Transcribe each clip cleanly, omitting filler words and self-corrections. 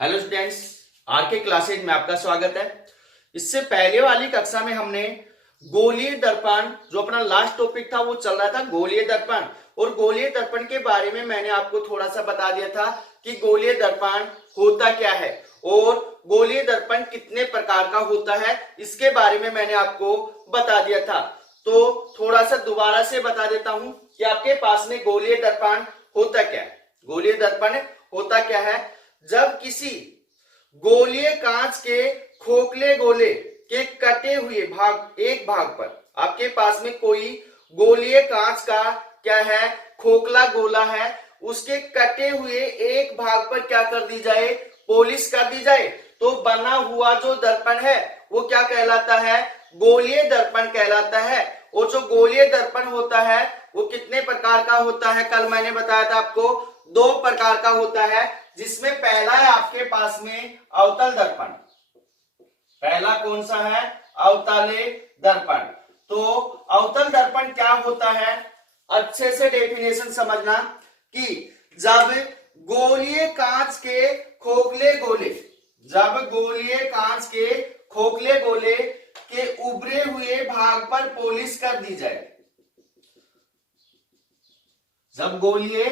Hello students, are के classes में आपका स्वागत है। इससे पहले वाली कक्षा में हमने गोलीय दर्पण, जो अपना लास्ट टॉपिक था वो चल रहा था गोलीय दर्पण, और गोलीय दर्पण के बारे में मैंने आपको थोड़ा सा बता दिया था कि गोलीय दर्पण होता क्या है और गोलीय दर्पण कितने प्रकार का होता है, इसके बारे में मैंने आपको बता दिया था। तो थोड़ा सा दोबारा से बता देता हूं कि आपके पास में गोलीय दर्पण होता क्या है। गोलीय दर्पण होता क्या है? जब किसी गोलीय कांच के खोखले गोले के कटे हुए भाग, एक भाग पर आपके पास में कोई गोलीय कांच का क्या है, खोखला गोला है, उसके कटे हुए एक भाग पर क्या कर दी जाए, पॉलिश कर दी जाए, तो बना हुआ जो दर्पण है वो क्या कहलाता है, गोलीय दर्पण कहलाता है। और जो गोलीय दर्पण होता है वो कितने प्रकार का होता है? कल मैंने बताया था आपको, दो प्रकार का होता है, जिसमें पहला है आपके पास में अवतल दर्पण। पहला कौन सा है? अवतले दर्पण। तो अवतल दर्पण क्या होता है, अच्छे से डेफिनेशन समझना कि जब गोलीय कांच के खोखले गोले, जब गोलीय कांच के खोखले गोले के उभरे हुए भाग पर पॉलिश कर दी जाए, जब गोलीय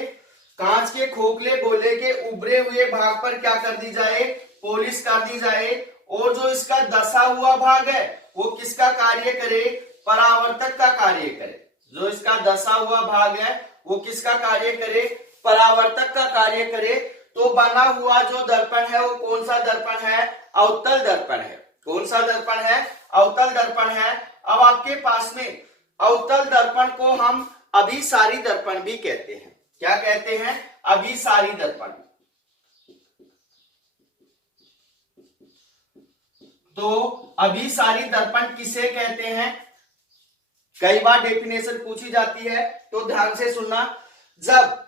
कांच के खोखले गोले के उभरे हुए भाग पर क्या कर दी जाए, पॉलिश कर दी जाए, और जो इसका दसा हुआ भाग है वो किसका कार्य करे, परावर्तक का कार्य करे। जो इसका दसा हुआ भाग है वो किसका कार्य करे, परावर्तक का कार्य करे। तो बना हुआ जो दर्पण है वो कौन सा दर्पण है? अवतल दर्पण है। कौन सा दर्पण है? अवतल दर्पण है। अब आपके पास में अवतल दर्पण को हम अभिसारी दर्पण भी कहते हैं। क्या कहते हैं? अभिसारी दर्पण। तो अभिसारी दर्पण किसे कहते हैं? कई बार डेफिनेशन पूछी जाती है, तो ध्यान से सुनना। जब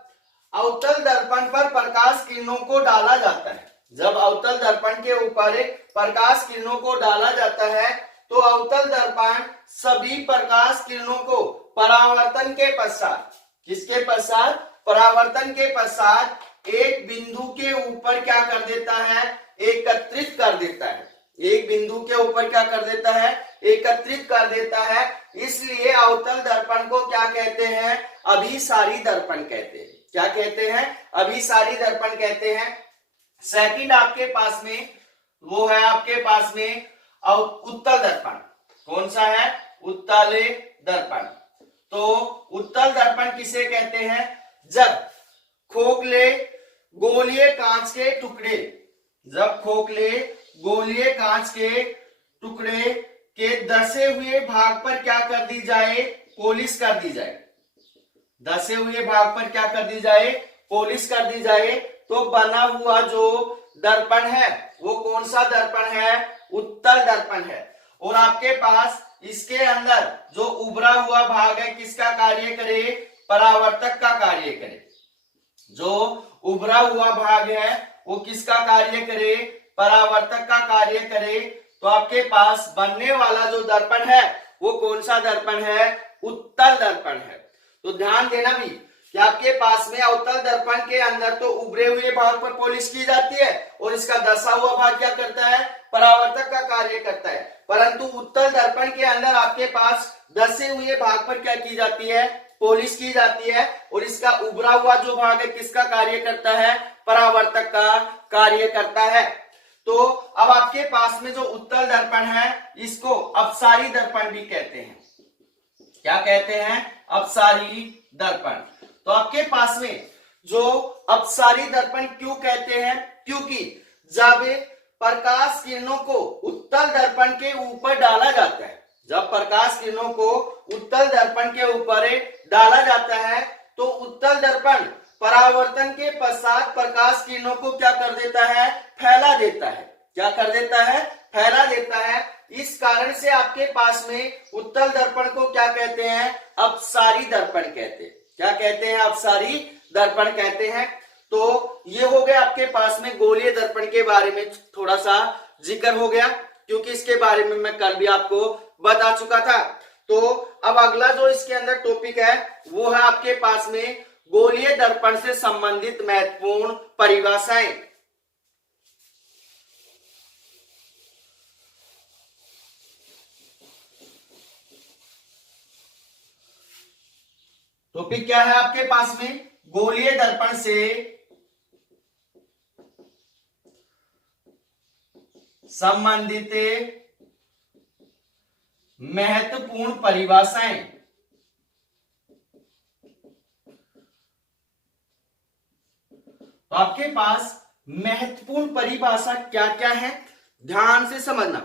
अवतल दर्पण पर प्रकाश किरणों को डाला जाता है, जब अवतल दर्पण के ऊपर प्रकाश किरणों को डाला जाता है, तो अवतल दर्पण सभी प्रकाश किरणों को परावर्तन के पश्चात, किसके पश्चात? परावर्तन के पश्चात एक बिंदु के ऊपर क्या कर देता है, एकत्रित कर देता है। एक बिंदु के ऊपर क्या कर देता है, एकत्रित कर देता है। इसलिए अवतल दर्पण को क्या कहते हैं? अभिसारी दर्पण कहते हैं। क्या कहते हैं? अभिसारी दर्पण कहते हैं। सेकंड आपके पास में वो है आपके पास में उत्तल दर्पण। कौन सा है? उत्तल दर्पण। तो उत्तल दर्पण किसे कहते हैं? जब खोखले गोलीय कांच के टुकड़े, जब खोखले गोलीय कांच के टुकड़े के दसे हुए भाग पर क्या कर दी जाए, पॉलिश कर दी जाए। दसे हुए भाग पर क्या कर दी जाए, पॉलिश कर दी जाए, तो बना हुआ जो दर्पण है वो कौन सा दर्पण है? उत्तल दर्पण है। और आपके पास इसके अंदर जो उभरा हुआ भाग है किसका कार्य करे? परावर्तक का कार्य करे। जो उभरा हुआ भाग है वो किसका कार्य करे? परावर्तक का कार्य करे। तो आपके पास बनने वाला जो दर्पण है वो कौन सा दर्पण है? उत्तल दर्पण है। तो ध्यान देना भी कि आपके पास में अवतल दर्पण के अंदर तो उभरे हुए भाग पर पॉलिश की जाती है और इसका दसा हुआ भाग क्या करता है? परावर्तक का कार्य करता है। परंतु उत्तल दर्पण के अंदर आपके पास दसे हुए भाग पर क्या की जाती है? पॉलिश की जाती है, और इसका उभरा हुआ जो भाग है किसका कार्य करता है? परावर्तक का कार्य करता है। तो अब आपके पास में जो उत्तल दर्पण है इसको अपसारी दर्पण भी कहते हैं। क्या कहते हैं? अपसारी दर्पण। तो आपके पास में जो अपसारी दर्पण क्यों कहते हैं? क्योंकि जब प्रकाश किरणों को उत्तल दर्पण के ऊपर डाला जाता है, जब प्रकाश किरणों को उत्तल दर्पण के ऊपर डाला जाता है, तो उत्तल दर्पण परावर्तन के पश्चात प्रकाश किरणों को क्या कर देता है? फैला देता है। क्या कर देता है? फैला देता है। इस कारण से आपके पास में उत्तल दर्पण को क्या कहते हैं? अपसारी दर्पण कहते हैं। क्या कहते हैं? अपसारी दर्पण कहते हैं। तो ये हो गया आपके पास में गोलीय दर्पण के बारे में थोड़ा सा जिक्र हो गया, क्योंकि इसके बारे में मैं कल भी आपको बता चुका था। तो अब अगला जो इसके अंदर टॉपिक है वो है आपके पास में गोलीय दर्पण से संबंधित महत्वपूर्ण परिभाषाएं। टॉपिक क्या है आपके पास में? गोलीय दर्पण से संबंधित महत्वपूर्ण परिभाषाएं। तो आपके पास महत्वपूर्ण परिभाषा क्या क्या है, ध्यान से समझना।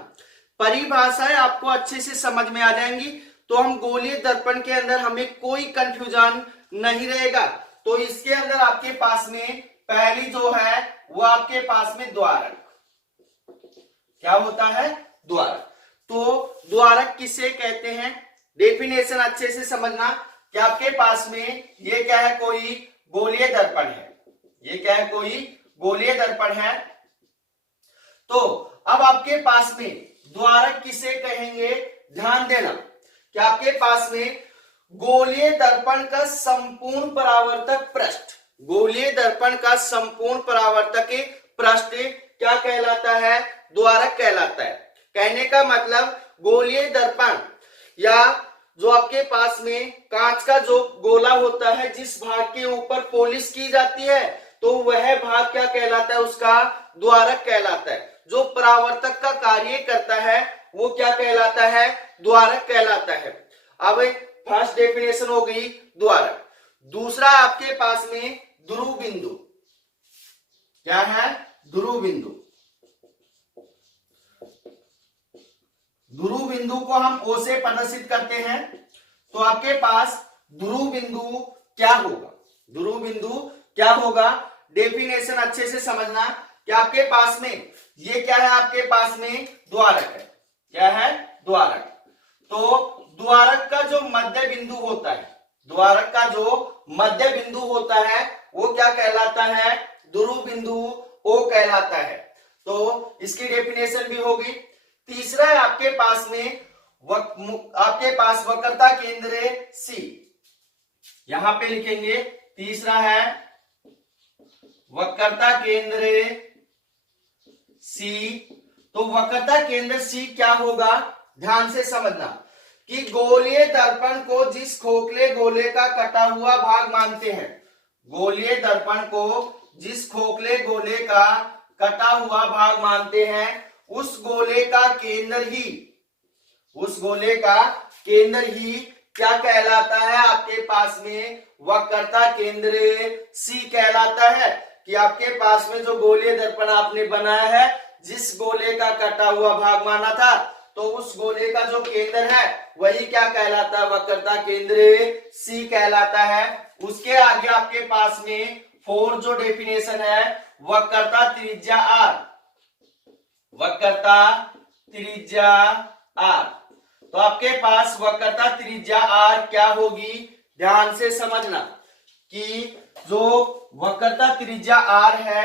परिभाषाएं आपको अच्छे से समझ में आ जाएंगी तो हम गोलीय दर्पण के अंदर हमें कोई कंफ्यूजन नहीं रहेगा। तो इसके अंदर आपके पास में पहली जो है वो आपके पास में द्वारक। क्या होता है? द्वारक। तो द्वारक किसे कहते हैं? डेफिनेशन अच्छे से समझना कि आपके पास में ये क्या है, कोई गोलीय दर्पण है। ये क्या है? कोई गोलीय दर्पण है। तो अब आपके पास में द्वारक किसे कहेंगे? ध्यान देना कि आपके पास में गोलीय दर्पण का संपूर्ण परावर्तक पृष्ठ, गोलीय दर्पण का संपूर्ण परावर्तक पृष्ठ क्या कहलाता है? द्वारक कहलाता है। कहने का मतलब गोलीय दर्पण या जो आपके पास में कांच का जो गोला होता है, जिस भाग के ऊपर पॉलिश की जाती है, तो वह भाग क्या कहलाता है? उसका द्वारक कहलाता है। जो परावर्तक का कार्य करता है वो क्या कहलाता है? द्वारक कहलाता है। अब फर्स्ट डेफिनेशन हो गई द्वारक। दूसरा आपके पास में ध्रुव बिंदु। क्या है? ध्रुव बिंदु। ध्रुव बिंदु को हम ओ से प्रदर्शित करते हैं। तो आपके पास ध्रुव बिंदु क्या होगा? ध्रुव बिंदु क्या होगा? डेफिनेशन अच्छे से समझना कि आपके पास में ये क्या है? आपके पास में द्वारक है। क्या है? द्वारक। तो द्वारक का जो मध्य बिंदु होता है, द्वारक का जो मध्य बिंदु होता है वो क्या कहलाता है? ध्रुव बिंदु ओ कहलाता है। तो इसकी डेफिनेशन भी होगी। तीसरा है आपके पास में आपके पास वक्रता केंद्र सी। यहां पे लिखेंगे तीसरा है वक्रता केंद्र सी। तो वक्रता केंद्र सी क्या होगा? ध्यान से समझना कि गोलीय दर्पण को जिस खोखले गोले का कटा हुआ भाग मानते हैं, गोलीय दर्पण को जिस खोखले गोले का कटा हुआ भाग मानते हैं, उस गोले का केंद्र ही, उस गोले का केंद्र ही क्या कहलाता है? आपके पास में वक्रता केंद्र सी कहलाता है। कि आपके पास में जो गोलीय दर्पण आपने बनाया है, जिस गोले का कटा हुआ भाग माना था, तो उस गोले का जो केंद्र है वही क्या कहलाता है? वक्रता केंद्र सी कहलाता है। उसके आगे आपके पास में फोर्थ जो डेफिनेशन है वक्रता त्रिज्या आर। वक्रता त्रिज्या आर। तो आपके पास वक्रता त्रिज्या आर क्या होगी? ध्यान से समझना कि जो वक्रता त्रिज्या आर है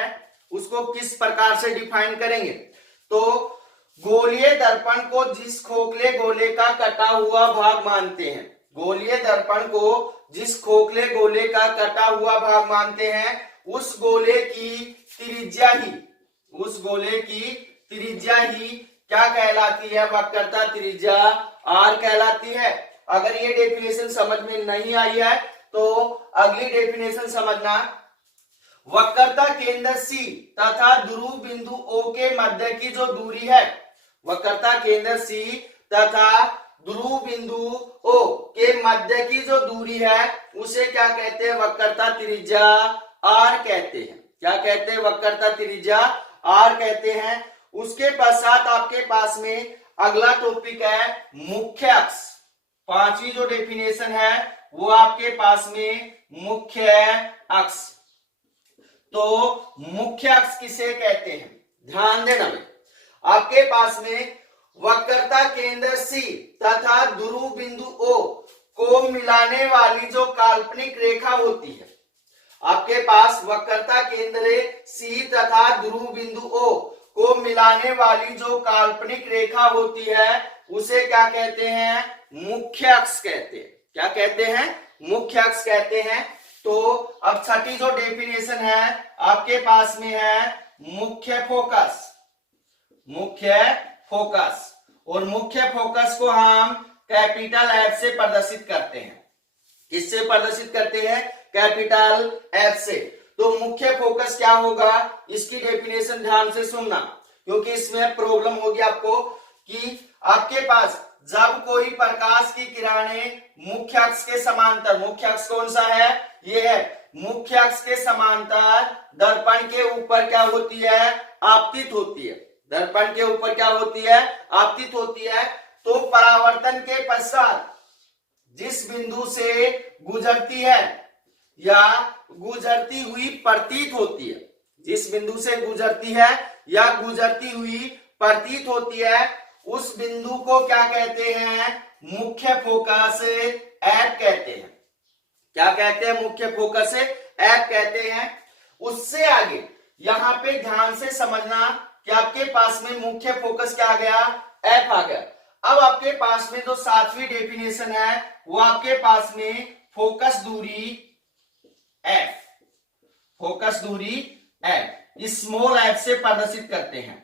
उसको किस प्रकार से डिफाइन करेंगे। तो गोलीय दर्पण को जिस खोखले गोले का कटा हुआ भाग मानते हैं, गोलीय दर्पण को जिस खोखले गोले का कटा हुआ भाग मानते हैं, उस गोले की त्रिज्या ही, उस गोले की त्रिज्या ही क्या कहलाती है? वक्रता त्रिज्या आर कहलाती है। अगर ये डेफिनेशन समझ में नहीं आई है तो अगली डेफिनेशन समझना। वक्रता केंद्र सी तथा ध्रुव बिंदु ओ के मध्य की जो दूरी है, वक्रता केंद्र सी तथा ध्रुव बिंदु ओ के मध्य की जो दूरी है उसे क्या कहते हैं? वक्रता त्रिज्या आर कहते हैं। क्या कहते हैं? वक्रता त्रिज्या आर कहते हैं। उसके पश्चात आपके पास में अगला टॉपिक है मुख्य अक्ष। पांचवी जो डेफिनेशन है वो आपके पास में मुख्य अक्ष। तो मुख्य अक्ष किसे कहते हैं? ध्यान देना भाई। आपके पास में वक्रता केंद्र सी तथा ध्रुव बिंदु ओ को मिलाने वाली जो काल्पनिक रेखा होती है, आपके पास वक्रता केंद्र सी तथा ध्रुव बिंदु ओ को मिलाने वाली जो काल्पनिक रेखा होती है उसे क्या कहते हैं? मुख्य अक्ष कहते हैं। क्या कहते हैं? मुख्य अक्ष कहते हैं। तो अब छठी जो डेफिनेशन है आपके पास में है मुख्य फोकस। मुख्य फोकस, और मुख्य फोकस को हम कैपिटल एफ से प्रदर्शित करते हैं। किससे प्रदर्शित करते हैं? कैपिटल एफ से। तो मुख्य फोकस क्या होगा, इसकी डेफिनेशन ध्यान से सुनना, क्योंकि इसमें प्रॉब्लम होगी आपको कि आपके पास जब कोई प्रकाश की किरणें मुख्य अक्ष के समांतर, मुख्य अक्ष कौन सा है? ये है, मुख्य अक्ष के समांतर दर्पण के ऊपर क्या होती है? आपतित होती है। दर्पण के ऊपर क्या होती है? आपतित होती है। तो परावर्तन के पश्चात जिस बिंदु से गुजरती है या गुजरती हुई प्रतीत होती है, जिस बिंदु से गुजरती है या गुजरती हुई प्रतीत होती है, उस बिंदु को क्या कहते हैं? मुख्य फोकस एफ कहते हैं। क्या कहते हैं? मुख्य फोकस एफ कहते हैं। उससे आगे यहां पे ध्यान से समझना कि आपके पास में मुख्य फोकस क्या आ गया? एफ आ गया। अब आपके पास में जो सातवीं डेफिनेशन है वो आपके पास में फोकस दूरी एफ, फोकस दूरी एफ, स्मॉल एफ से प्रदर्शित करते हैं।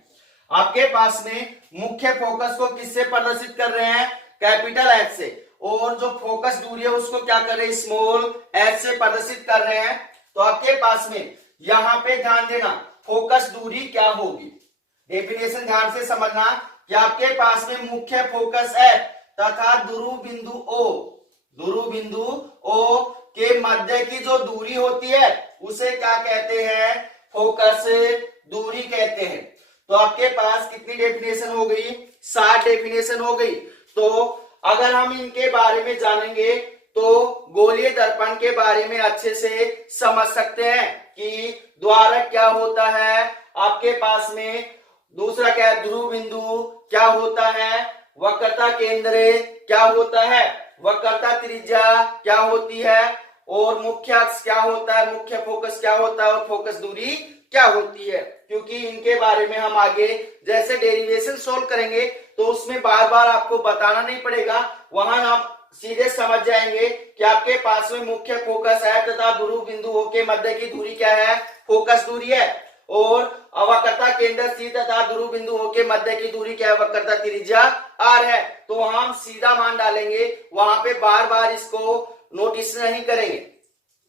आपके पास में मुख्य फोकस को किससे प्रदर्शित कर रहे हैं? कैपिटल एफ से। और जो फोकस दूरी है उसको क्या कर रहे हैं? स्मॉल एफ से प्रदर्शित कर रहे हैं। तो आपके पास में यहां पे ध्यान देना, फोकस दूरी क्या होगी? डेफिनेशन ध्यान से समझना कि आपके पास में मुख्य फोकस एफ तथा ध्रुव बिंदु ओ, ध्रुव बिंदु ओ के मध्य की जो दूरी होती है उसे क्या कहते हैं? फोकस दूरी कहते हैं। तो आपके पास कितनी डेफिनेशन हो गई? 7 डेफिनेशन हो गई। तो अगर हम इनके बारे में जानेंगे तो गोलीय दर्पण के बारे में अच्छे से समझ सकते हैं कि द्वारक क्या होता है, आपके पास में दूसरा क्या है? ध्रुव बिंदु क्या होता है, वक्रता केंद्र क्या होता है, वक्रता त्रिज्या क्या होती है, और मुख्य अक्ष क्या होता है, मुख्य फोकस क्या होता है, और फोकस दूरी क्या होती है। क्योंकि इनके बारे में हम आगे जैसे डेरिवेशन सोल्व करेंगे तो उसमें बार बार आपको बताना नहीं पड़ेगा, वहां हम सीधे समझ जाएंगे कि आपके पास में मुख्य फोकस है तथा ध्रुव बिंदुओं के मध्य की दूरी क्या है? फोकस दूरी है। और वक्रता केंद्र सी तथा ध्रुव बिंदुओं के मध्य की दूरी क्या है? वक्रता त्रिज्या आर है। तो वहां हम सीधा मान डालेंगे, वहां पे बार बार इसको नोटिस नहीं करेंगे।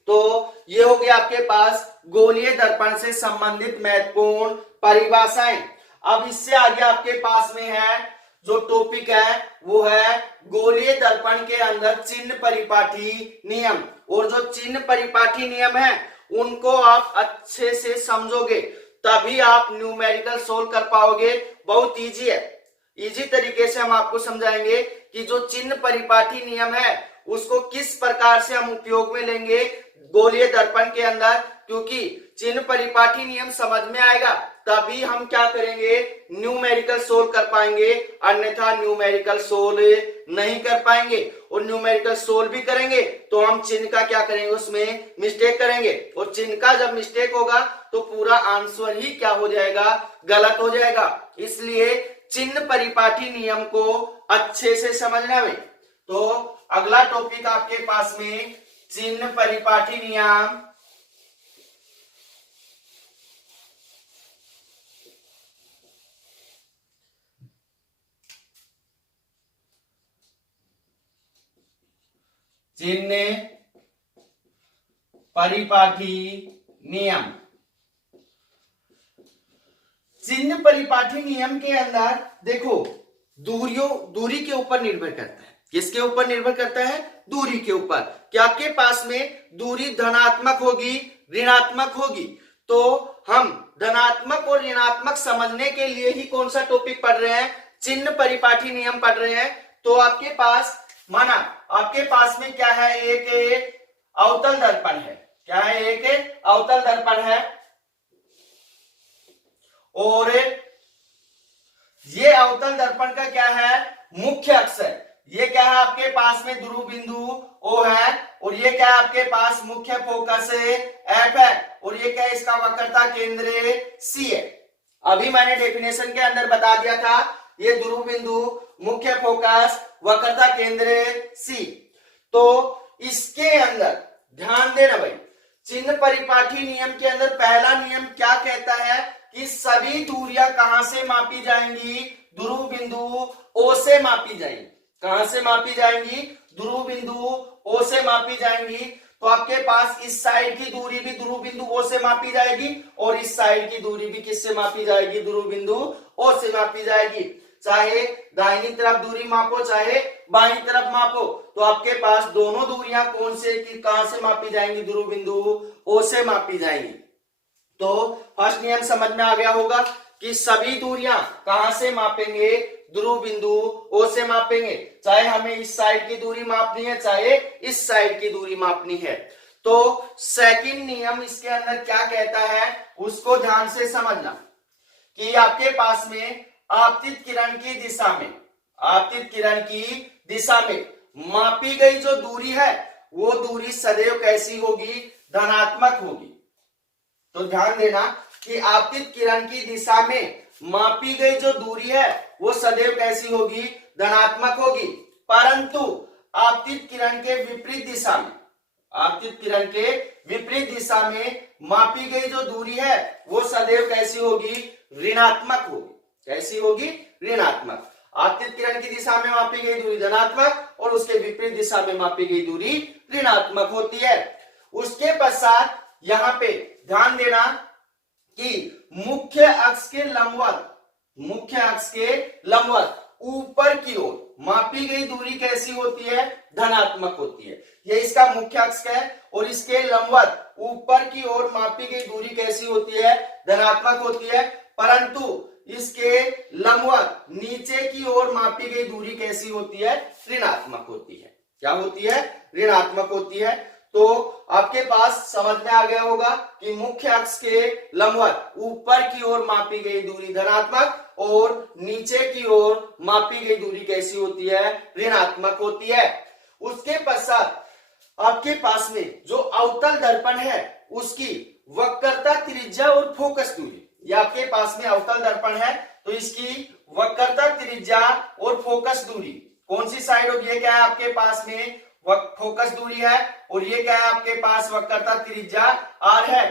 तो ये हो गया आपके पास गोलीय दर्पण से संबंधित महत्वपूर्ण परिभाषाएं। अब इससे आगे आपके पास में है जो टॉपिक है वो है गोलीय दर्पण के अंदर चिन्ह परिपाठी नियम। और जो चिन्ह परिपाठी नियम है उनको आप अच्छे से समझोगे तभी आप न्यूमेरिकल सोल्व कर पाओगे। बहुत इजी है, इजी तरीके से हम आपको समझाएंगे कि जो चिन्ह परिपाठी नियम है उसको किस प्रकार से हम उपयोग में लेंगे गोलीय दर्पण के अंदर, क्योंकि चिन्ह परिपाठी नियम समझ में आएगा तभी हम क्या करेंगे? न्यूमेरिकल सोल्व कर पाएंगे, अन्यथा न्यूमेरिकल सोल्व नहीं कर पाएंगे। और न्यूमेरिकल सोल्व भी करेंगे तो हम चिन्ह का क्या करेंगे? उसमें मिस्टेक करेंगे, और चिन्ह का जब मिस्टेक होगा तो पूरा आंसर ही क्या हो जाएगा? गलत हो जाएगा। इसलिए चिन्ह परिपाठी नियम को अच्छे से समझना है। तो अगला टॉपिक आपके पास में चिन्ह परिपाठी नियम। चिन्ह परिपाठी नियम। चिन्ह परिपाठी नियम के अंदर देखो दूरी के ऊपर निर्भर करता है। किसके ऊपर निर्भर करता है? दूरी के ऊपर। कि आपके पास में दूरी धनात्मक होगी, ऋणात्मक होगी। तो हम धनात्मक और ऋणात्मक समझने के लिए ही कौन सा टॉपिक पढ़ रहे हैं? चिन्ह परिपाठी नियम पढ़ रहे हैं। तो आपके पास माना आपके पास में क्या है? एक अवतल दर्पण है। क्या है? एक अवतल दर्पण है। और ये अवतल दर्पण का क्या है? मुख्य अक्ष है। ये क्या है? आपके पास में ध्रुव बिंदु O है, और ये क्या है? आपके पास मुख्य फोकस F है, और ये क्या है? इसका वक्रता केंद्र C है। अभी मैंने डेफिनेशन के अंदर बता दिया था, ये ध्रुव बिंदु, मुख्य फोकस, वक्रता केंद्र C। तो इसके अंदर ध्यान देना भाई, चिन्ह परिपाठी नियम के अंदर पहला नियम क्या कहता है कि सभी दूरियां कहां से मापी जाएंगी? ध्रुव बिंदु O से मापी जाएंगी। कहां से मापी जाएंगी? ध्रुव बिंदु ओ से मापी जाएंगी, तो आपके पास इस साइड की दूरी भी ध्रुव बिंदु ओ से मापी जाएगी और इस साइड की दूरी भी किससे मापी जाएगी, ध्रुव बिंदु ओ से मापी जाएगी। चाहे दाहिनी तरफ दूरी मापो चाहे बाईं तरफ मापो, तो आपके पास दोनों दूरियां कौन से कहां से मापी जाएंगी, ध्रुव बिंदु ओ से मापी जाएंगी। तो फर्स्ट नियम समझ में आ गया होगा कि सभी दूरियां कहां से मापेंगे, ध्रुव बिंदु ओ से मापेंगे। चाहे हमें इस साइड की दूरी मापनी है चाहे इस साइड की दूरी मापनी है। तो सेकंड नियम इसके अंदर क्या कहता है उसको ध्यान से समझना कि आपके पास में आपतित किरण की दिशा में, आपतित किरण की दिशा में मापी गई जो दूरी है वो दूरी सदैव कैसी होगी, धनात्मक होगी। तो ध्यान देना कि आपतित किरण की दिशा में मापी गई जो दूरी है वो सदैव कैसी होगी, धनात्मक होगी। परंतु आपतित किरण के विपरीत दिशा में, आपतित किरण के विपरीत दिशा में मापी गई जो दूरी है वो सदैव कैसी होगी, ऋणात्मक होगी। कैसी होगी, ऋणात्मक। आपतित किरण की दिशा में मापी गई दूरी धनात्मक और उसके विपरीत दिशा में मापी गई दूरी ऋणात्मक होती है। उसके पश्चात यहां पे ध्यान देना कि मुख्य अक्ष के लंबवत, मुख्य अक्ष के लंबवत ऊपर की ओर मापी गई दूरी कैसी होती है, धनात्मक होती है। ये इसका मुख्य अक्ष है और इसके लंबवत ऊपर की ओर मापी गई दूरी कैसी होती है, धनात्मक होती है। परंतु इसके लंबवत नीचे की ओर मापी गई दूरी कैसी होती है, ऋणात्मक होती है। क्या होती है, ऋणात्मक होती है। तो आपके पास समझ में आ गया होगा कि मुख्य अक्ष के लंबवत ऊपर की ओर मापी गई दूरी धनात्मक और नीचे की ओर मापी गई दूरी कैसी होती है, ऋणात्मक होती है। उसके पश्चात आपके पास में जो अवतल दर्पण है उसकी वक्रता, त्रिज्या और फोकस दूरी, ये आपके पास में अवतल दर्पण है तो इसकी वक्रता, त्रिज्या और फोकस दूरी कौन सी साइड होगी, ये क्या है आपके पास में फोकस दूरी है और ये क्या है आपके पास वक्रता, त्रिज्या आर है।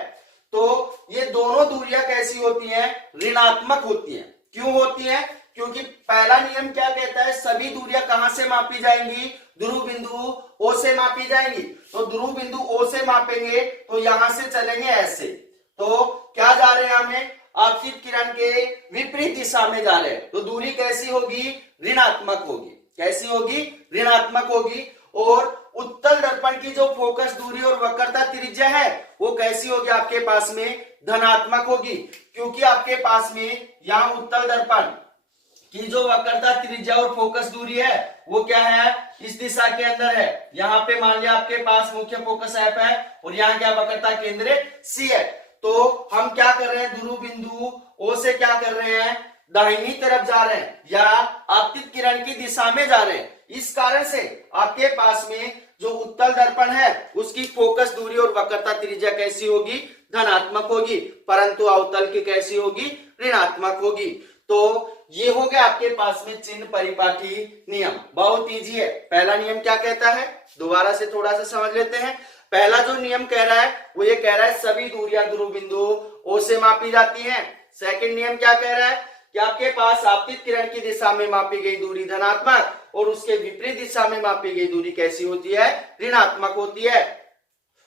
तो ये दोनों दूरियां कैसी होती हैं, ऋणात्मक होती हैं। क्यों होती हैं, क्योंकि पहला नियम क्या कहता है, सभी दूरियां कहां से मापी जाएंगी, ध्रुव बिंदु ओ से मापी जाएंगी। तो ध्रुव बिंदु ओ से मापेंगे तो यहां से चलेंगे ऐसे, तो क्या जा रहे हैं हमें, आपतित किरण के विपरीत दिशा में जा रहे हैं, तो दूरी कैसी होगी, ऋणात्मक होगी। कैसी होगी, ऋणात्मक होगी। और उत्तल दर्पण की जो फोकस दूरी और वक्रता त्रिज्या है वो कैसी होगी, आपके पास में धनात्मक होगी। क्योंकि आपके पास में यहाँ उत्तल दर्पण की जो वक्रता, त्रिज्या और फोकस दूरी है वो क्या है, इस दिशा के अंदर है। यहाँ पे मान लिया आपके पास मुख्य फोकस एफ है और यहाँ क्या वक्रता केंद्र सी है। तो हम क्या कर रहे हैं, ध्रुव बिंदु ओ से क्या कर रहे हैं, दाहिनी तरफ जा रहे हैं या आपतित किरण की दिशा में जा रहे हैं। इस कारण से आपके पास में जो उत्तल दर्पण है उसकी फोकस दूरी और वक्रता त्रिज्या कैसी होगी, धनात्मक होगी, परंतु अवतल की कैसी होगी, ऋणात्मक होगी। तो ये हो गया आपके पास में चिन्ह परिपाटी नियम, बहुत इजी है। पहला नियम क्या कहता है, दोबारा से थोड़ा सा समझ लेते हैं। पहला जो नियम कह रहा है वो ये कह रहा है सभी दूरियां ध्रुव बिंदु ओ से मापी जाती हैं। सेकंड नियम क्या कह रहा है कि आपके पास आपतित किरण की दिशा में मापी गई दूरी धनात्मक और उसके विपरीत दिशा में मापी गई दूरी कैसी होती है, ऋणात्मक होती है।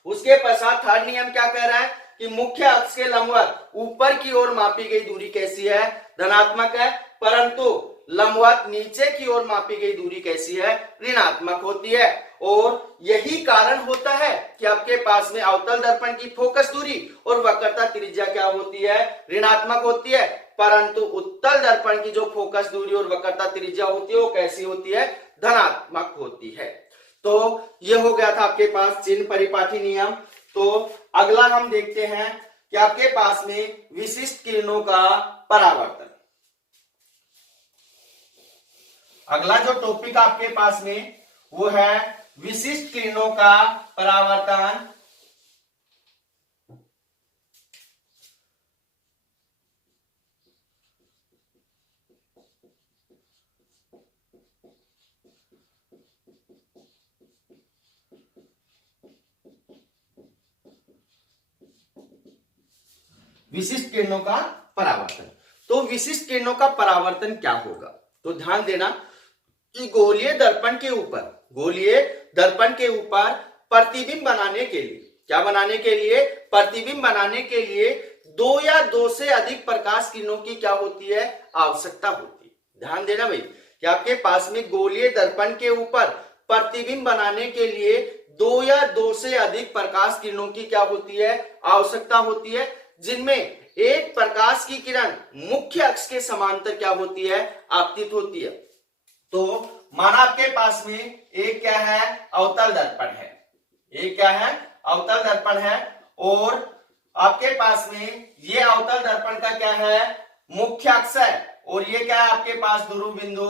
उसके पश्चात थर्ड नियम क्या कह रहा है कि मुख्य अक्ष के लंबवत ऊपर की ओर मापी गई दूरी कैसी है, धनात्मक है, परंतु लंबवत नीचे की ओर मापी गई दूरी कैसी है, ऋणात्मक होती है। और यही कारण होता है कि आपके पास में अवतल दर्पण की फोकस दूरी और वक्रता त्रिज्या क्या होती है, ऋणात्मक होती है, परंतु उत्तल दर्पण की जो फोकस दूरी और वक्रता त्रिज्या होती है वो कैसी होती है, धनात्मक होती है। तो ये हो गया था आपके पास चिन्ह परिपाटी नियम। तो अगला हम देखते हैं कि आपके पास में विशिष्ट किरणों का परावर्तन। अगला जो टॉपिक आपके पास में वो है विशिष्ट किरणों का परावर्तन। विशिष्ट किरणों का परावर्तन। तो विशिष्ट किरणों का परावर्तन क्या होगा, तो ध्यान देना कि गोलीय दर्पण के ऊपर, गोलीय दर्पण के ऊपर प्रतिबिंब बनाने के लिए, क्या बनाने के लिए, प्रतिबिंब बनाने के लिए 2 या 2 से अधिक प्रकाश किरणों की क्या होती है, आवश्यकता होती है। ध्यान देना भाई कि आपके पास में गोलीय दर्पण के ऊपर प्रतिबिंब बनाने के लिए 2 या 2 से अधिक प्रकाश किरणों की क्या होती है, आवश्यकता होती है, जिनमें एक प्रकाश की किरण मुख्य अक्ष के समांतर क्या होती है, आपतित होती है। तो माना आपके पास में एक क्या है, अवतल दर्पण है, एक क्या है, अवतल दर्पण है, और आपके पास में ये अवतल दर्पण का क्या है, मुख्य अक्ष है, और ये क्या है, आपके पास ध्रुव बिंदु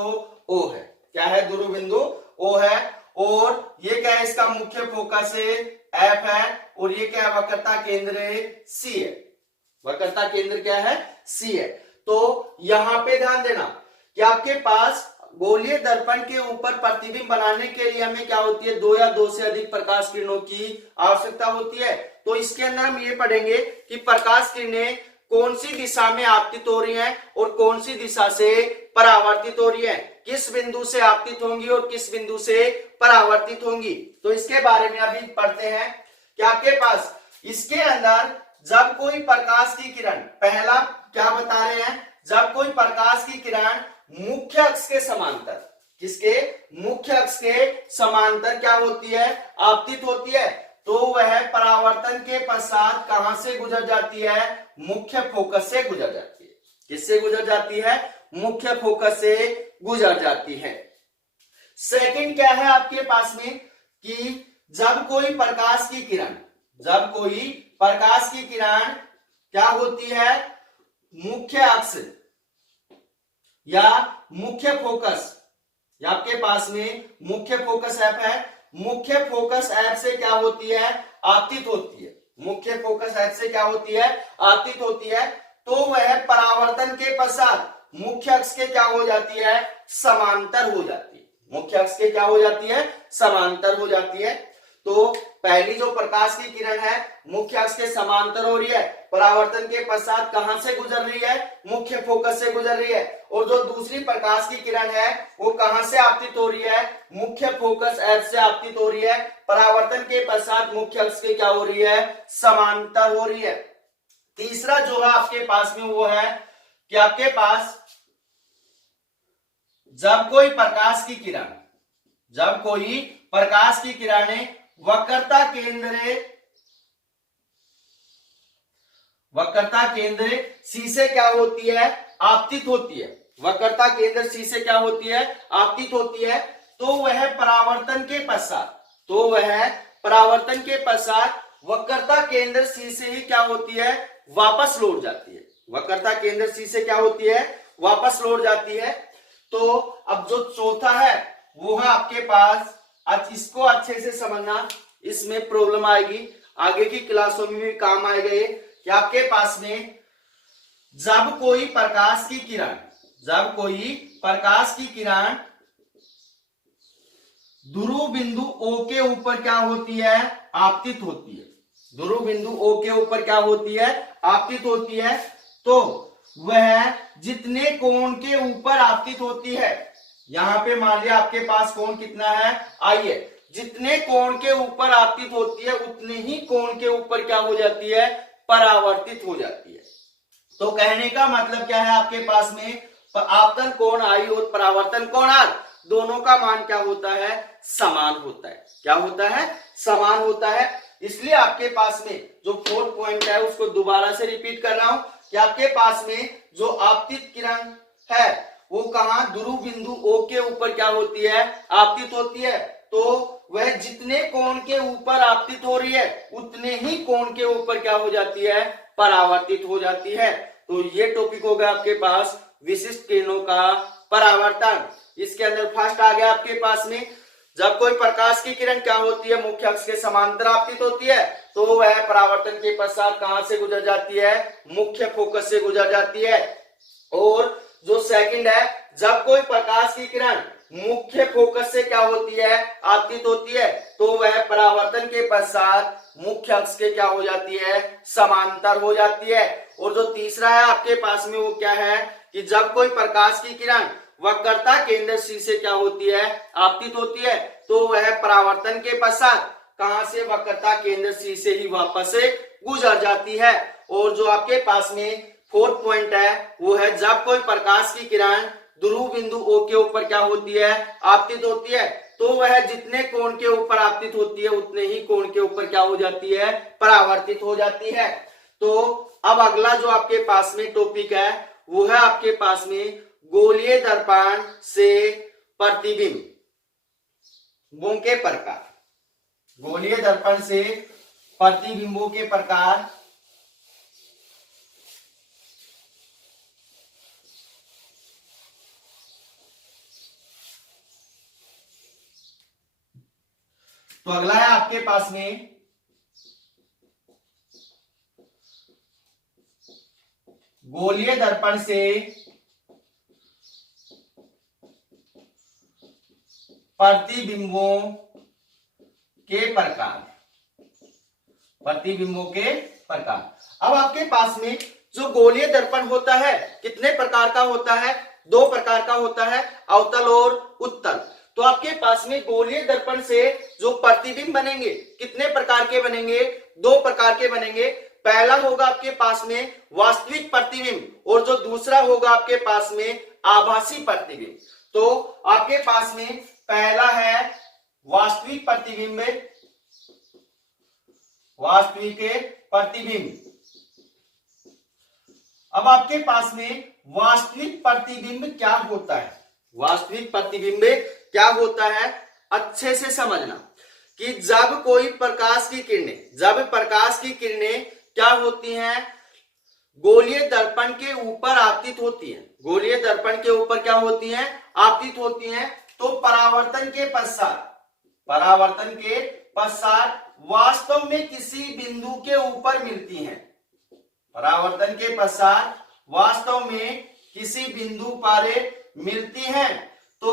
O है, क्या है, ध्रुव बिंदु O है, और ये क्या है, इसका मुख्य फोकस F है, और ये क्या है, वक्रता केंद्र C है, वक्रता केंद्र क्या है, C है। तो यहां पे ध्यान देना कि आपके पास गोलीय दर्पण के ऊपर प्रतिबिंब बनाने के लिए हमें क्या होती है, 2 या 2 से अधिक प्रकाश किरणों की आवश्यकता होती है। तो इसके अंदर हम ये पढ़ेंगे कि प्रकाश किरणें कौन सी दिशा में आपतित हो रही हैं और कौन सी दिशा से परावर्तित हो रही हैं, किस बिंदु से आपतित होंगी और किस बिंदु से परावर्तित होंगी। तो इसके बारे में अभी पढ़ते हैं कि आपके पास इसके अंदर जब कोई प्रकाश की किरण, पहला क्या बता रहे हैं, जब कोई प्रकाश की किरण मुख्य अक्ष के समांतर, किसके, मुख्य अक्ष के समांतर क्या होती है, आपतित होती है, तो वह परावर्तन के पश्चात कहां से गुजर जाती है, मुख्य फोकस से गुजर जाती है। किससे गुजर जाती है, मुख्य फोकस से गुजर जाती है। सेकंड क्या है आपके पास में कि जब कोई प्रकाश की किरण, जब कोई प्रकाश की किरण क्या होती है, मुख्य अक्ष या मुख्य फोकस, या आपके पास में मुख्य फोकस F है, मुख्य फोकस F से क्या होती है, आपतित होती है, मुख्य फोकस F से क्या होती है, आपतित होती है, तो वह परावर्तन के पश्चात मुख्य अक्ष के क्या हो जाती है, समांतर हो जाती है, मुख्य अक्ष के क्या हो जाती है, समांतर हो जाती है। तो पहली जो प्रकाश की किरण है मुख्य अक्ष के समांतर हो रही है, परावर्तन के पश्चात कहां से गुजर रही है, मुख्य फोकस से गुजर रही है, और जो दूसरी प्रकाश की किरण है वो कहां से आपतित हो रही है, मुख्य फोकस F से आपतित हो रही है, परावर्तन के पश्चात मुख्य अक्ष के क्या हो रही है, समांतर हो रही है। तीसरा जो है आपके पास में वो है कि आपके पास जब कोई प्रकाश की किरण, जब कोई प्रकाश की किरणें वक्रता केंद्र C से क्या होती है, आपतित होती है, वक्रता केंद्र C से क्या होती है, आपतित होती है, तो वह परावर्तन के पश्चात, तो वह परावर्तन के पश्चात वक्रता केंद्र C से ही क्या होती है, वापस लौट जाती है, वक्रता केंद्र C से क्या होती है, वापस लौट जाती है। तो अब जो चौथा है वो है आपके पास, आज इसको अच्छे से समझना, इसमें प्रॉब्लम आएगी, आगे की क्लासों में भी काम आएगा ये, कि आपके पास में जब कोई प्रकाश की किरण, जब कोई प्रकाश की किरण ध्रुव बिंदु O के ऊपर क्या होती है, आपतित होती है, ध्रुव बिंदु O के ऊपर क्या होती है, आपतित होती है, तो वह जितने कोण के ऊपर आपतित होती है, यहां पे मान लिया आपके पास कोण कितना है, आइए, जितने कोण के ऊपर आपतित होती है उतने ही कोण के ऊपर क्या हो जाती है, परावर्तित हो जाती है। तो कहने का मतलब क्या है, आपके पास में आपतन कोण I और परावर्तन कोण R दोनों का मान क्या होता है, समान होता है, क्या होता है, समान होता है। इसलिए आपके पास में जो 4th पॉइंट है उसको दोबारा से रिपीट कर रहा हूं कि आपके पास में जो आपतित किरण है वो कहां, ध्रुव बिंदु O के ऊपर क्या होती है, आपतित होती है, तो वह जितने कोण के ऊपर आपतित हो रही है उतने ही कोण के ऊपर क्या हो जाती है, परावर्तित हो जाती है। तो ये टॉपिक होगा आपके पास विशिष्ट किरणों का परावर्तन। इसके अंदर फर्स्ट आ गया आपके पास में, जब कोई प्रकाश की किरण क्या होती है, मुख्य अक्ष के समांतर आपतित होती है, तो वह परावर्तन के पश्चात कहां से गुजर जाती है, मुख्य फोकस से गुजर जाती है। और जो सेकंड है, जब कोई प्रकाश की किरण मुख्य फोकस से क्या होती है, आपतित होती है, तो वह परावर्तन के पश्चात मुख्य अक्ष के क्या हो जाती है, समांतर हो जाती है। और जो तीसरा है आपके पास में वो क्या है कि जब कोई प्रकाश की किरण वक्रता केंद्र C से क्या होती है, आपतित होती है, तो वह परावर्तन के पश्चात कहां से, वक्रता केंद्र सी से ही वापस से गुजर जाती है। और जो आपके पास में फोर्थ पॉइंट है वो है जब कोई प्रकाश की किरण ध्रुव बिंदु O के ऊपर क्या होती है, आपतित होती है, तो वह जितने कोण के ऊपर आपतित होती है उतने ही कोण के ऊपर क्या हो जाती है, परावर्तित हो जाती है। तो अब अगला जो आपके पास में टॉपिक है वो है आपके पास में गोलीय दर्पण से प्रतिबिंबों के प्रकार। गोलीय दर्पण से प्रतिबिंबों के प्रकार। तो अगला है आपके पास में गोलीय दर्पण से प्रतिबिंबों के प्रकार। प्रतिबिंबों के प्रकार। अब आपके पास में जो गोलीय दर्पण होता है कितने प्रकार का होता है, दो प्रकार का होता है, अवतल और उत्तल। तो आपके पास में गोलीय दर्पण से जो प्रतिबिंब बनेंगे कितने प्रकार के बनेंगे, दो प्रकार के बनेंगे। पहला होगा आपके पास में वास्तविक प्रतिबिंब और जो दूसरा होगा आपके पास में आभासी प्रतिबिंब। तो आपके पास में पहला है वास्तविक प्रतिबिंब। वास्तविक प्रतिबिंब। अब आपके पास में वास्तविक प्रतिबिंब क्या होता है, वास्तविक प्रतिबिंब क्या होता है, अच्छे से समझना कि जब कोई प्रकाश की किरणें क्या होती हैं, गोलीय दर्पण के ऊपर आपतित होती हैं, गोलीय दर्पण के ऊपर क्या होती हैं, आपतित होती हैं, तो परावर्तन के पश्चात वास्तव में किसी बिंदु के ऊपर मिलती हैं। परावर्तन के पश्चात वास्तव में किसी बिंदु पर मिलती हैं। तो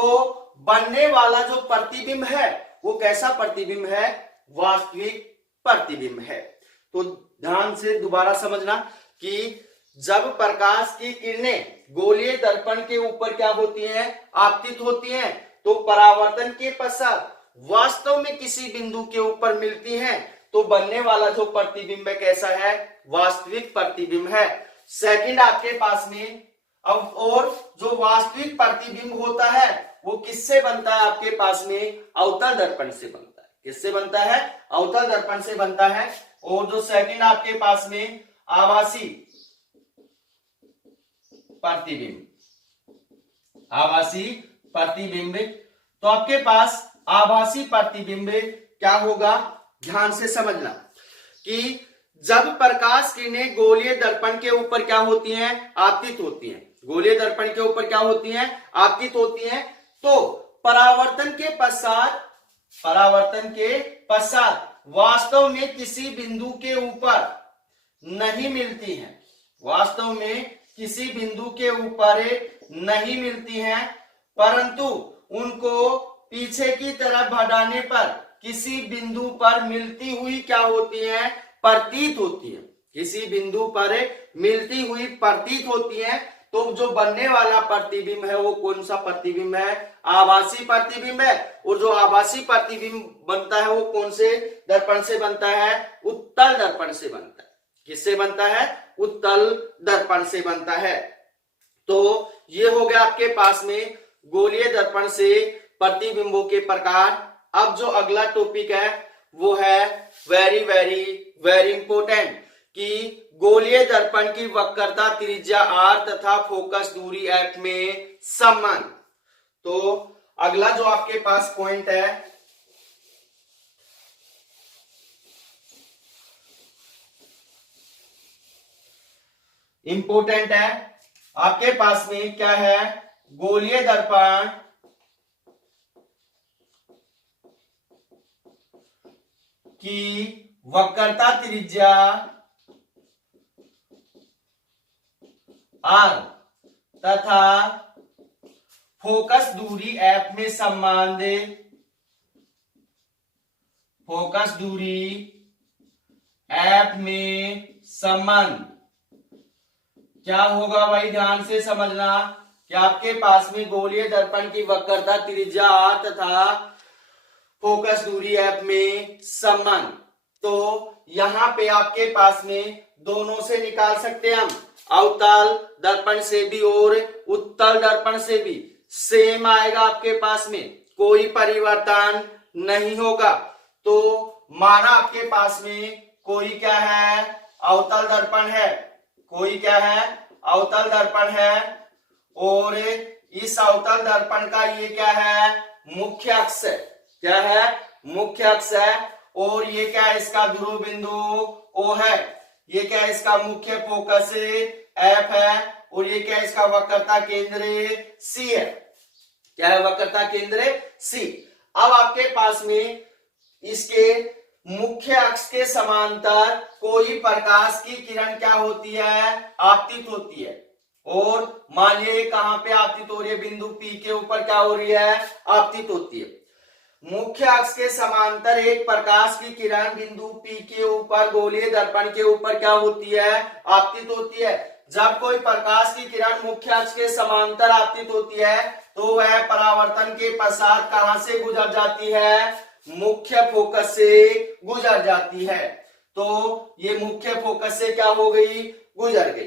बनने वाला जो प्रतिबिंब है वो कैसा प्रतिबिंब है, वास्तविक प्रतिबिंब है। तो ध्यान से दोबारा समझना कि जब प्रकाश की किरणें गोलीय दर्पण के ऊपर क्या होती हैं, आपतित होती हैं, तो परावर्तन के पश्चात वास्तव में किसी बिंदु के ऊपर मिलती हैं, तो बनने वाला जो प्रतिबिंब कैसा है, वास्तविक प्रतिबिंब है। सेकंड आपके पास में अब और जो वास्तविक प्रतिबिंब होता है वो किससे बनता है, आपके पास में अवतल दर्पण से बनता है। किससे बनता है, अवतल दर्पण से बनता है। और जो सेकंड आपके पास में आभासी प्रतिबिंब, आभासी प्रतिबिंब। तो आपके पास आभासी प्रतिबिंब क्या होगा, ध्यान से समझना कि जब प्रकाश किरणें गोलीय दर्पण के ऊपर क्या होती हैं, आपतित होती हैं, गोलीय दर्पण के ऊपर क्या होती हैं, आपतित होती हैं, तो परावर्तन के पश्चात वास्तव में किसी बिंदु के ऊपर नहीं मिलती हैं, वास्तव में किसी बिंदु के ऊपर नहीं मिलती हैं, परंतु उनको पीछे की तरफ बढ़ाने पर किसी बिंदु पर मिलती हुई क्या होती हैं, प्रतीत होती है, किसी बिंदु पर मिलती हुई प्रतीत होती है। तो जो बनने वाला प्रतिबिंब है वो कौन सा प्रतिबिंब है, आभासी प्रतिबिंब है। और जो आभासी प्रतिबिंब बनता है वो कौन से दर्पण से बनता है, उत्तल दर्पण से बनता है। किससे बनता है, उत्तल दर्पण से बनता है। तो ये हो गया आपके पास में गोलीय दर्पण से प्रतिबिंबों के प्रकार। अब जो अगला टॉपिक है वो है वेरी वेरी वेरी इंपोर्टेंट कि गोलीय दर्पण की वक्रता त्रिज्या r तथा फोकस दूरी f में समान। तो अगला जो आपके पास पॉइंट है इंपोर्टेंट है, आपके पास में क्या है, गोलीय दर्पण की वक्रता त्रिज्या r तथा फोकस दूरी f में संबंध, फोकस दूरी f में संबंध क्या होगा भाई, ध्यान से समझना कि आपके पास में गोलीय दर्पण की वक्रता त्रिज्या r तथा फोकस दूरी एफ में समान। तो यहां पे आपके पास में दोनों से निकाल सकते हैं हम, अवतल दर्पण से भी और उत्तल दर्पण से भी सेम आएगा आपके पास में, कोई परिवर्तन नहीं होगा। तो माना आपके पास में कोई क्या है, अवतल दर्पण है, कोई क्या है, अवतल दर्पण है, और इस अवतल दर्पण का ये क्या है, मुख्य अक्ष है, क्या है, मुख्य अक्ष है, और ये क्या है, इसका ध्रुव बिंदु O है, ये क्या है, इसका मुख्य फोकस F है, और ये क्या है, इसका वक्रता केंद्र C है, क्या है, वक्रता केंद्र C। अब आपके पास में इसके मुख्य अक्ष के समांतर कोई प्रकाश की किरण क्या होती है, आपतित होती है, और मान लीजिए कहां पे आपतित हो रही है, बिंदु P के ऊपर क्या हो रही है, आपतित होती है। मुख्य अक्ष के समांतर एक प्रकाश की किरण बिंदु P के ऊपर गोलीय दर्पण के ऊपर क्या होती है, आपतित होती है। जब कोई प्रकाश की किरण मुख्य अक्ष के समांतर आपतित होती है तो वह परावर्तन के पश्चात कहां से गुजर जाती है, मुख्य फोकस से गुजर जाती है। तो ये मुख्य फोकस से क्या हो गई, गुजर गई।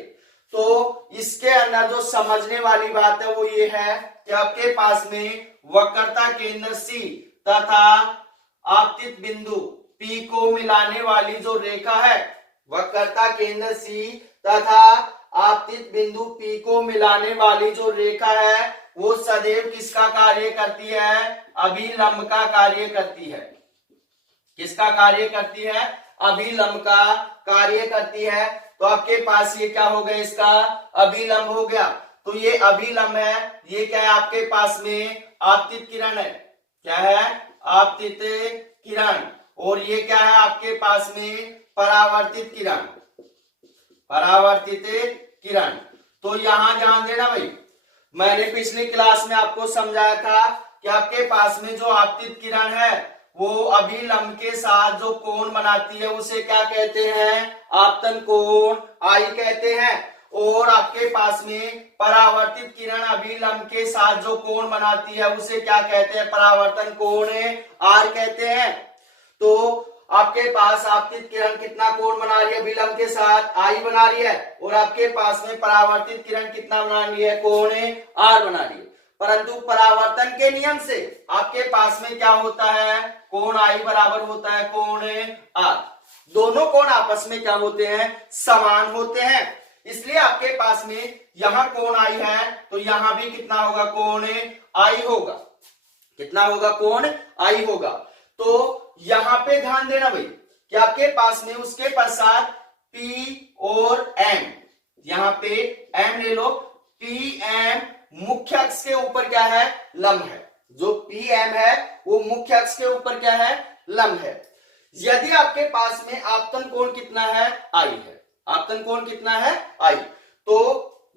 तो इसके अंदर जो समझने वाली बात है वो ये है कि आपके पास में वक्रता केंद्र C तथा आपतित बिंदु P को मिलाने वाली जो रेखा है, वक्रता केंद्र C तथा आपतित बिंदु P को मिलाने वाली जो रेखा है वो सदैव किसका कार्य करती है, अभिलंब का कार्य करती है। किसका कार्य करती है, अभिलंब का कार्य करती है। तो आपके पास ये क्या हो गया, इसका अभिलंब हो गया। तो ये अभिलंब है, ये क्या है, आपके पास में आपतित किरण है, क्या है, आपतित किरण, और ये क्या है, आपके पास में परावर्तित किरण, परावर्तित किरण। तो यहां ध्यान देना भाई, मैंने पिछली क्लास में आपको समझाया था कि आपके पास में जो आपतित किरण है वो अभिलंब के साथ जो कोण बनाती है उसे क्या कहते हैं, आपतन कोण आई कहते हैं। और आपके पास में परावर्तित किरण अभिलंब के साथ जो कोण बनाती है उसे क्या कहते हैं, परावर्तन कोण आर कहते हैं। तो आपके पास आपतित किरण कितना कोण बना रही है, अभिलंब के साथ आई बना रही है, और आपके पास में परावर्तित किरण कितना बना रही है, कोण आर बना रही है। परंतु परावर्तन के नियम से आपके पास में क्या होता है, कोण आई बराबर होता है कोण आर। दोनों कोण आपस में क्या होते हैं, समान होते हैं। इसलिए आपके पास में यहां कोण आई है तो यहां भी कितना होगा, कोण आई होगा, कितना होगा, कोण आई होगा। तो यहां पे ध्यान देना भाई कि आपके पास में उसके पश्चात P और M, यहां पे M ले लो, PM मुख्य अक्ष के ऊपर क्या है, लंब है। जो PM है वो मुख्य अक्ष के ऊपर क्या है, लंब है। यदि आपके पास में आपतन कोण कितना है, I है, आपतन कोण कितना है, I। तो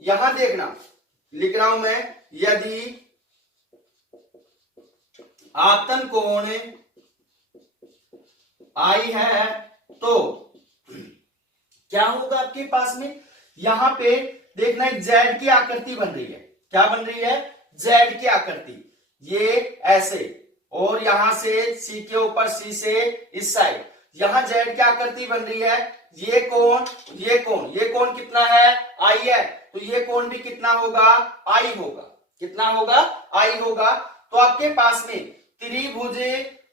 यहां देखना, लिख रहा हूं मैं, यदि आपतन कोण I है तो क्या होगा आपके पास में, यहां पे देखना एक जेड की आकृति बन रही है, क्या बन रही है, जेड की आकृति, ये ऐसे, और यहां से C के ऊपर C से इस साइड यहां जेड की आकृति बन रही है। ये कोण, ये कोण, ये कोण कितना है, I है, तो ये कोण भी कितना होगा, I होगा, कितना होगा, I होगा। तो आपके पास में त्रिभुज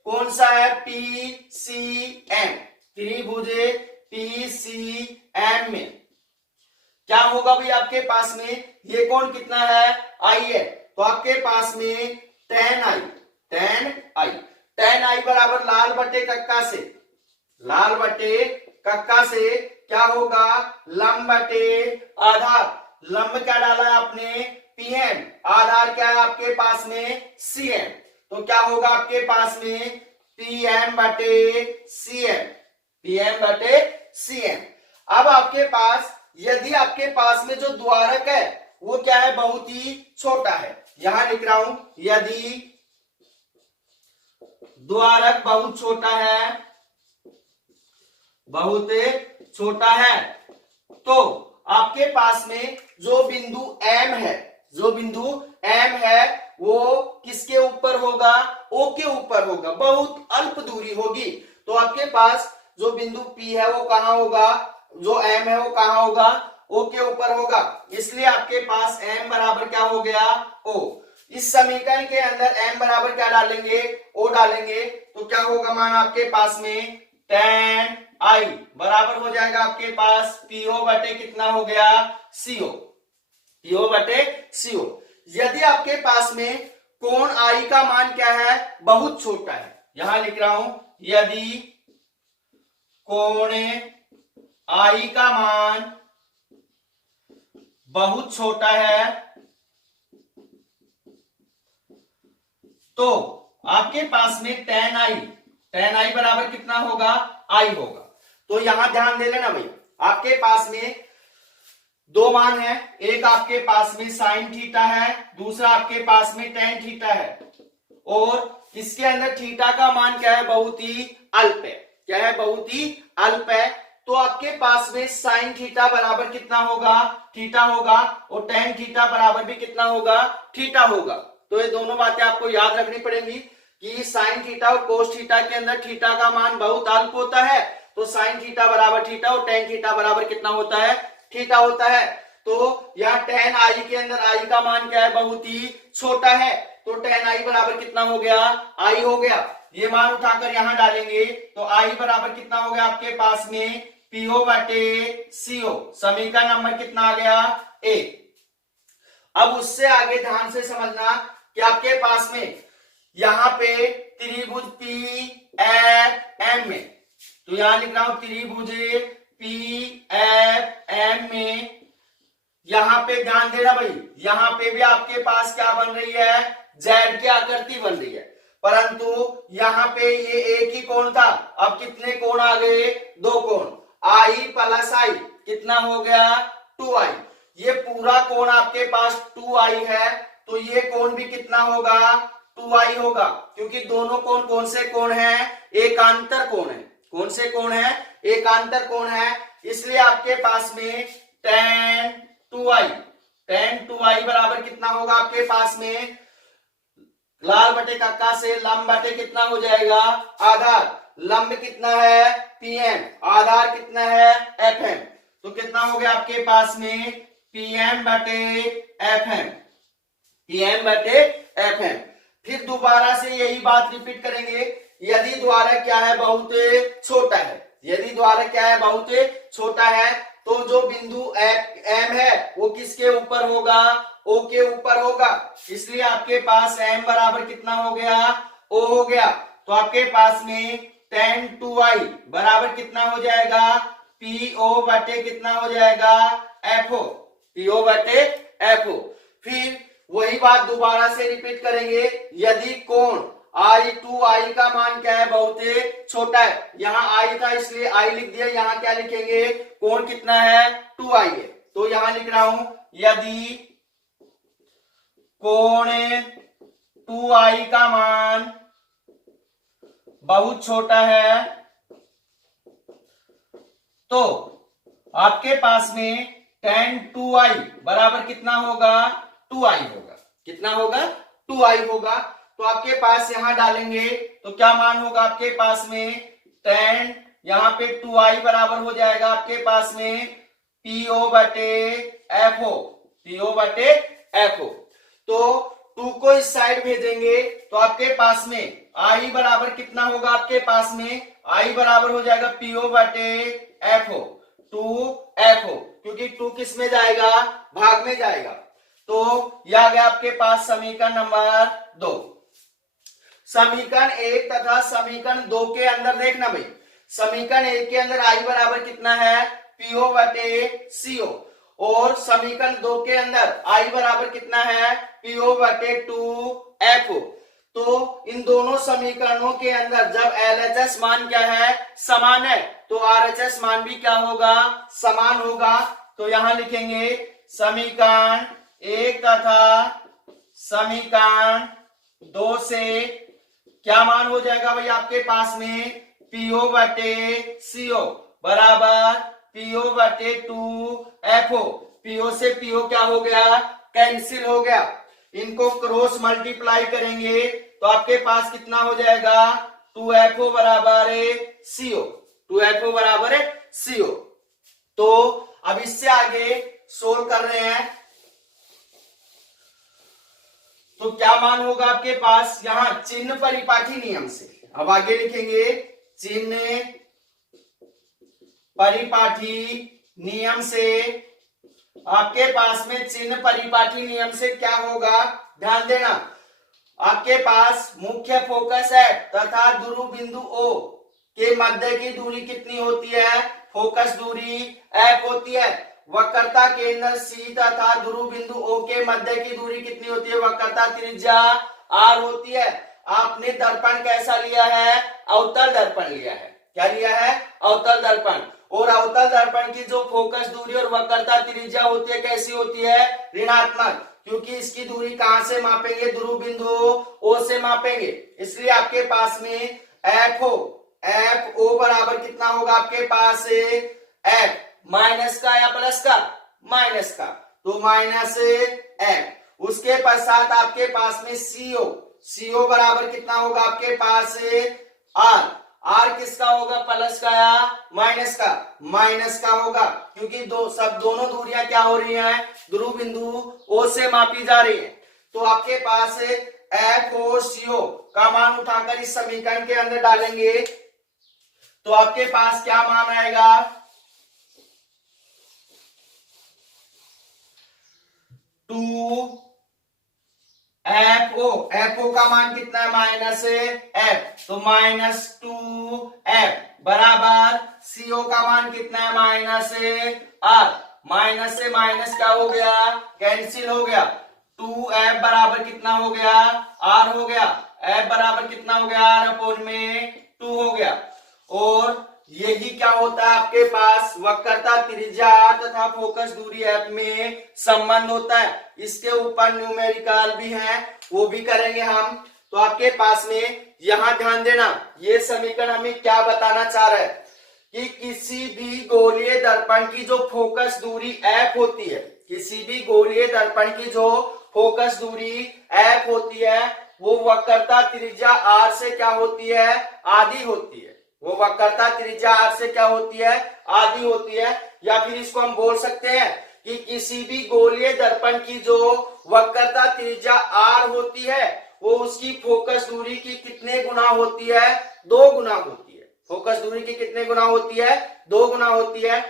कौन सा है, PCM, त्रिभुज PCM में क्या होगा भाई, आपके पास में ये कोण कितना है, I है, तो आपके पास में tan I, tan I बराबर लाल बटे कक्का से, लाल बटे कक्का से क्या होगा, लंब बटे आधार। लंब क्या डाला है आपने, PM, आधार क्या है आपके पास में, CM। तो क्या होगा आपके पास में, PM बटे CM, PM बटे CM। अब आपके पास, यदि आपके पास में जो द्वारक है वो क्या है, बहुत ही छोटा है, यहां लिख रहा हूं, यदि द्वारक बहुत छोटा है, बहुत छोटा है, तो आपके पास में जो बिंदु M है, जो बिंदु M है वो किसके ऊपर होगा, O के ऊपर होगा, बहुत अल्प दूरी होगी। तो आपके पास जो बिंदु P है वो कहां होगा, जो M है वो कहां होगा, O के ऊपर होगा। इसलिए आपके पास M बराबर क्या हो गया, O। इस समीकरण के अंदर M बराबर क्या डालेंगे, O डालेंगे, तो क्या होगा मान आपके पास में tan I बराबर हो जाएगा आपके पास PO बटे कितना हो गया, CO, PO बटे CO। यदि आपके पास में कोण I का मान क्या है, बहुत छोटा है, यहां लिख रहा हूं, यदि कोण I का मान बहुत छोटा है तो आपके पास में tan I बराबर कितना होगा, I होगा। तो यहां ध्यान दे लेना भाई, आपके पास में दो मान है, एक आपके पास में साइन थीटा है, दूसरा आपके पास में टेन थीटा है, और इसके अंदर थीटा का मान क्या है, बहुत ही अल्प है। क्या है, बहुत ही अल्प है। तो आपके पास में साइन थीटा बराबर कितना होगा, थीटा होगा, और टेन थीटा बराबर भी कितना होगा, थीटा होगा। तो ये दोनों बातें आपको याद रखनी पड़ेंगी कि साइन थीटा और कोस थीटा के अंदर थीटा का मान बहुत अल्प होता है, तो साइन थीटा बराबर थीटा और टेन थीटा बराबर कितना होता है, थीटा होता है। तो यहाँ tan I के अंदर I का मान क्या है, बहुत ही छोटा है, तो tan I बराबर कितना हो गया, I हो गया। ये मान उठाकर यहां डालेंगे तो I बराबर कितना हो गया आपके पास में PO बटे CO। समीकरण नंबर कितना आ गया, A। अब उससे आगे ध्यान से समझना कि आपके पास में यहां पे त्रिभुज PFM में, तो यहां लिख रहा हूं त्रिभुज PFM में, यहां पे ध्यान देना भाई, यहां पे भी आपके पास क्या बन रही है, जेड की आकृति बन रही है, परंतु यहां पे ये एक ही कोण था, अब कितने कोण आ गए, दो कोण, I प्लस I कितना हो गया, 2I। ये पूरा कोण आपके पास 2I है, तो ये कोण भी कितना होगा, 2I होगा, क्योंकि दोनों कोण कौन से कोण है, एकांतर कोण है। कौन से कोण है, एकांतर कोण है। इसलिए आपके पास में tan 2I बराबर कितना होगा आपके पास में, लाल बटे कक्का से लंब बटे कितना हो जाएगा, आधार, लंब कितना है PM, आधार कितना है FM, तो कितना हो गया आपके पास में PM बटे FM, PM बटे FM। फिर दोबारा से यही बात रिपीट करेंगे, यदि द्वारक क्या है, बहुत छोटा है, यदि द्वारक क्या है, बहुत छोटा है, तो जो बिंदु M है वो किसके ऊपर होगा, O के ऊपर होगा। इसलिए आपके पास M बराबर कितना हो गया, O हो गया। तो आपके पास में tan 2I बराबर कितना हो जाएगा, PO बटे कितना हो जाएगा, FO, PO बटे FO। फिर वही बात दोबारा से रिपीट करेंगे, यदि कोण I2I का मान क्या है, बहुत छोटा है, यहाँ I था इसलिए I लिख दिया, यहाँ क्या लिखेंगे, कोण कितना है, 2I है, तो यहां लिख रहा हूं, यदि कोण 2I का मान बहुत छोटा है तो आपके पास में tan 2I बराबर कितना होगा, 2I होगा, कितना होगा, 2I होगा। तो आपके पास यहां डालेंगे तो क्या मान होगा आपके पास में, tan यहां पे 2I बराबर हो जाएगा आपके पास में PO बटे FO, PO बटे FO। तो 2 को इस साइड भेजेंगे तो आपके पास में I बराबर कितना होगा, आपके पास में I बराबर हो जाएगा PO बटे FO, 2FO, क्योंकि 2 किस में जाएगा, भाग में जाएगा। तो यह आ गया आपके पास समीकरण नंबर 2। समीकरण 1 तथा समीकरण 2 के अंदर देखना भाई, समीकरण 1 के अंदर I बराबर कितना है, PO बटे CO, और समीकरण 2 के अंदर I बराबर कितना है, PO बटे 2FO। तो इन दोनों समीकरणों के अंदर जब LHS मान क्या है, समान है, तो RHS मान भी क्या होगा, समान होगा। तो यहां लिखेंगे समीकरण 1 तथा समीकरण 2 से क्या मान हो जाएगा भाई आपके पास में, PO बटे CO बराबर PO बटे 2FO। PO से PO क्या हो गया, कैंसिल हो गया। इनको क्रॉस मल्टीप्लाई करेंगे तो आपके पास कितना हो जाएगा 2FO बराबर है CO, 2FO बराबर है CO। तो अब इससे आगे सोल्व कर रहे हैं तो क्या मान होगा आपके पास, यहां चिन्ह परिपाटी नियम से, अब आगे लिखेंगे चिन्ह परिपाटी नियम से, आपके पास में चिन्ह परिपाटी नियम से क्या होगा, ध्यान देना, आपके पास मुख्य फोकस है तथा ध्रुव बिंदु O के मध्य की दूरी कितनी होती है, फोकस दूरी F होती है। वक्रता केंद्र C तथा ध्रुव बिंदु O के मध्य की दूरी कितनी होती है, वक्रता त्रिज्या R होती है। आपने दर्पण कैसा लिया है, अवतल दर्पण लिया है। क्या लिया है, अवतल दर्पण। और अवतल दर्पण की जो फोकस दूरी और वक्रता त्रिज्या होती है कैसी होती है, ऋणात्मक, क्योंकि इसकी दूरी कहां से मापेंगे, ध्रुव बिंदु O से मापेंगे। इसलिए आपके पास में FO बराबर कितना होगा आपके पास F माइनस का या प्लस का, माइनस का, तो माइनस F। उसके पश्चात आपके पास में CO बराबर कितना होगा आपके पास R किसका होगा, प्लस का या माइनस का, माइनस का होगा, क्योंकि दोनों दूरियां क्या हो रही हैं, ध्रुव बिंदु O से मापी जा रही है। तो आपके पास FO CO का मान उठाकर इस समीकरण के अंदर डालेंगे तो आपके पास क्या मान आएगा, 2FO का मान कितना है, माइनस F, तो माइनस 2F बराबर CO का मान कितना है, माइनस R, माइनस से माइनस क्या हो गया, कैंसिल हो गया। 2F बराबर कितना हो गया, R हो गया, F बराबर कितना हो गया, R अपॉन में 2 हो गया। और यही क्या होता है आपके पास, वक्रता त्रिज्या तथा फोकस दूरी F में संबंध होता है। इसके ऊपर न्यूमेरिकल भी है, वो भी करेंगे हम। तो आपके पास में यहां ध्यान देना, ये समीकरण हमें क्या बताना चाह रहा है कि किसी भी गोलीय दर्पण की जो फोकस दूरी F होती है, किसी भी गोलीय दर्पण की जो फोकस दूरी F होती है, वो वक्रता त्रिज्या R से क्या होती है, आधी होती है। वो वक्रता त्रिज्या R से क्या होती है, आधी होती है। या फिर इसको हम बोल सकते हैं कि किसी भी गोलीय दर्पण की जो वक्रता त्रिज्या R होती है, वो उसकी फोकस दूरी की कितने गुना होती है, 2 गुना होती है। फोकस दूरी की कितने गुना होती है, 2 गुना होती है।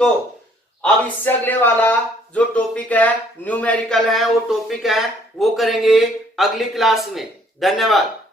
तो अब इससे अगले वाला जो टॉपिक है न्यूमेरिकल है, वो टॉपिक है वो करेंगे अगली क्लास में। धन्यवाद।